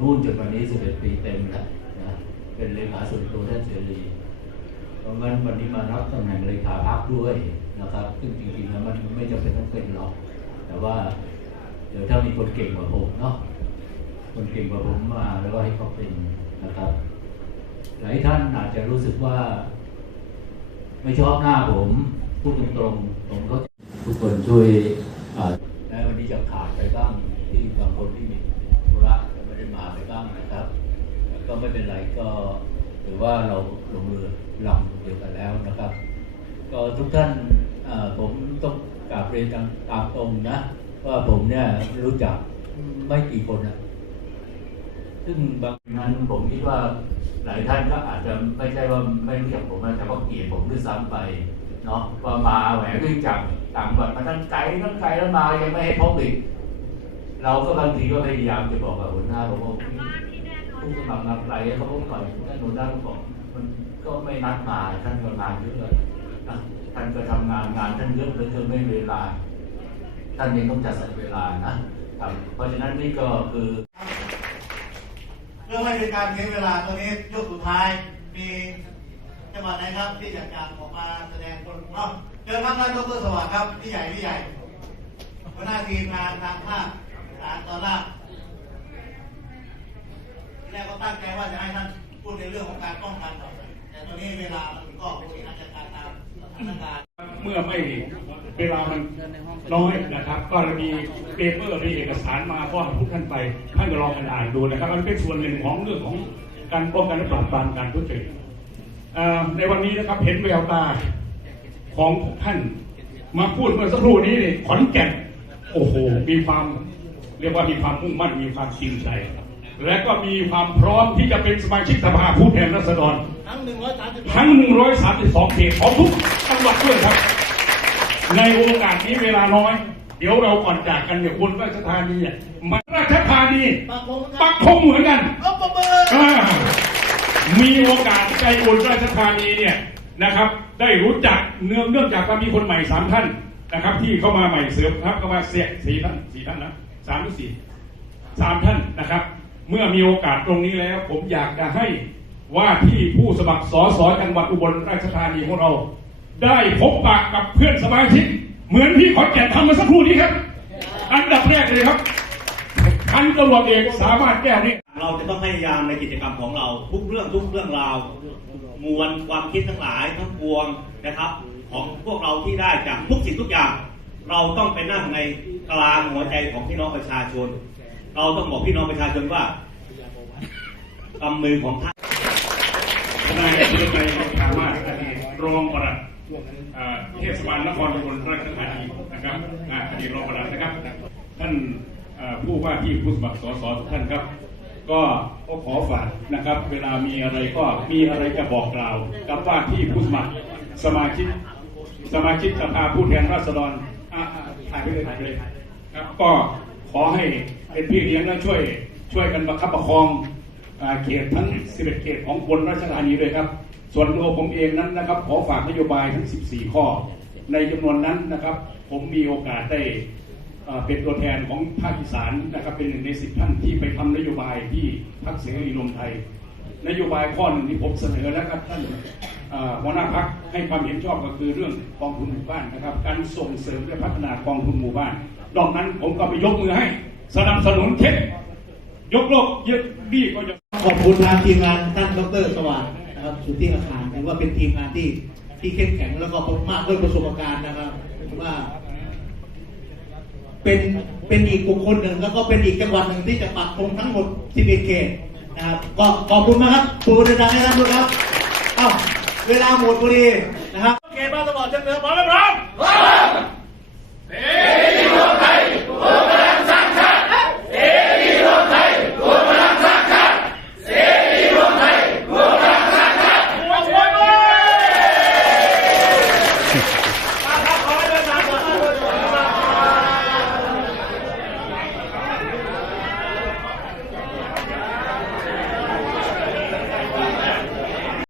นู่นจนวันนี้11ปีเต็มแล้วนะเป็นเลขาส่วนตัวท่านเสรีเพราะงั้นวันนี้มารับตำแหน่งเลขาพักด้วยนะครับ ซึ่งจริงๆแล้วมันไม่จำเป็นต้องเป็นหรอก แต่ว่าเดี๋ยวถ้ามีคนเก่งกว่าผมเนาะคนเก่งกว่าผมมาแล้วก็ให้เขาเป็นนะครับ หลายท่านอาจจะรู้สึกว่า ไม่ชอบหน้าผมพูดตรงๆผมก็ทุกคนช่วยอ่าและวันนี้จะขาดไปบ้างที่บางคนที่มีธุระ ไม่ได้มาไปบ้างนะครับ ก็ไม่เป็นไรก็ถือว่าเราลงเรือลำเดียวกันแล้วนะครับ ก็ทุกท่านผมต้องกราบเรียนตามตามตรงนะ ว่าผมเนี่ยรู้จักไม่กี่คนนะซึ่งบางนั้นผมคิดว่าหลายท่านก็อาจจะไม่ใช่ว่าไม่รู้จักผมนะแต่ว่าเกลียดผมด้วยซ้ำไปเนาะว่ามาแหววิ่งจากต่างจังหวัดมาทั้งไกลทั้งไกลแล้วมายังไม่ให้พบอีก เราก็บางทีก็พยายามจะบอกกับหัวหน้าผมว่าผู้สมัครนัดไรเขาก็ปล่อยท่านหัวหน้าก็บอกมันก็ไม่นัดมาท่านก็งานเยอะเลยท่านก็ทำงานงานท่านเยอะเลือเกินไม่มีเวลา ท่านยังต้องจัดสรรเวลานะครับเพราะฉะนั้นนี่ก็คือเพื่อไม่เป็นการเสียเวลาตอนนี้ยกสุดท้ายมีจังหวัดไหนครับที่อยากจะออกมาแสดงตนเนาะเชิญครับท่านดรสวัสดิ์ครับพี่ใหญ่พี่ใหญ่หัวหน้าทีมงานทางภาค สารตอนล่างที่แรกก็ตั้งใจว่าจะให้ท่านพูดในเรื่องของการป้องกันก่อนแต่ตอนนี้เวลามันก็บริหารจัดการตามสถานการณ์เมื่อไม่เวลามันน้อยนะครับ ก็จะมีเปเปอร์มีเอกสารมาก็ให้ทุกท่านไปท่านก็ลองกันอ่านดูนะครับ มันเป็นส่วนหนึ่งของเรื่องของการป้องกันและปราบปรามการทุจริตเอ่อในวันนี้นะครับเห็นแววตาของท่านมาพูดเมื่อสักครู่นี้นี่ขอนแก่นโอ้โห มีความ เรียกว่ามีความมุ่งมั่นมีความจริงใจ และก็มีความพร้อมที่จะเป็นสมาชิกสภาผู้แทนราษฎร ทั้งหนึ่งร้อยสามสิบทั้ง 132เขตของทุกจังหวัดด้วยครับ ในโอกาสนี้เวลาน้อย เดี๋ยวเราก่อนจากกันเนี่ยคนราชธานีเนี่ยมาราชธานีบางคนปักธงเหมือนกันก็ประเมินอ่ามีโอกาสใจบุญราชธานีเนี่ยนะครับ ได้รู้จักเนื่องเนื่องจากว่ามีคนใหม่สามท่านนะครับ ที่เข้ามาใหม่เสริมครับเข้ามาเสียสี่ท่านสี่ท่านนะ สามสี่สามท่านนะครับ เมื่อมีโอกาสตรงนี้แล้ว ผมอยากจะให้ว่าที่ผู้สมัครสสจังหวัดอุบลราชธานีของเรา ได้พบปะกับเพื่อนสมาชิก เหมือนที่ขอนแก่นทำมาสักครู่นี้ครับ อันดับแรกเลยครับพันตำรวจเอกสามารถแก้วนี่เราจะต้องพยายามในกิจกรรมของเรา ทุกเรื่องทุกเรื่องราว มวลความคิดทั้งหลายทั้งปวงนะครับ ของพวกเราที่ได้จากทุกสิ่งทุกอย่าง เราต้องไปนั่งในกลางหัวใจของพี่น้องประชาชน เราต้องบอกพี่น้องประชาชนว่ากำมือของท่านนายสุรชัยสามารถอดีตรองปลัดเทศบาลนครอุบลราชธานีนะครับอดีตรองประหลัดนะครับ ท่านผู้ว่าที่ผู้สมัครสสทุกท่านครับ ก็ก็ขอฝากนะครับ เวลามีอะไรก็มีอะไรจะบอกกล่าวกับว่าที่ผู้สมัครสมาชิกสมาชิกสภาผู้แทนราษฎร ถ่ายไปเลยถ่ายไปเลยครับก็ขอให้เป็นพี่เลี้ยงและช่วย ช่วยกันประคับประคองเขตทั้ง 11 เขตของบลราชธานีด้วยครับ ส่วนตัวผมเองนั้นนะครับ ขอฝากนโยบายทั้ง 14 ข้อ ในจำนวนนั้นนะครับ ผมมีโอกาสได้เป็นตัวแทนของภาคอีสานนะครับเป็นหนึ่งในสิบท่านที่ไปทำนโยบายที่พรรคเสรีรวมไทย นโยบายข้อหนึ่งที่ผมเสนอแล้วครับท่าน หัวหน้าพักให้ความเห็นชอบก็คือเรื่องกองทุนหมู่บ้านนะครับ การส่งเสริมและพัฒนากองทุนหมู่บ้านนอกนั้นผมก็ไปยกมือให้สนับสนุนเท็จยกโลกยกดีก็จะขอบคุณทางทีมงานท่านดรสวัสดิ์นะครับสุทธิอาคารถือว่าเป็นทีมงานที่ที่เข้มแข็งแล้วก็มากด้วยประสบการณ์นะครับถือว่า เป็นเป็นอีกบุคคลหนึ่ง แล้วก็เป็นอีกจังหวัดหนึ่งที่จะปักธงทั้งหมด 11 เขตนะครับก็ขอบคุณมากครับปูนดังให้ท่านด้วยครับเอ้า เวลาหมดพอดีนะครับ โอเคบ้านตลอดจังเหนือพร้อมไหมพร้อ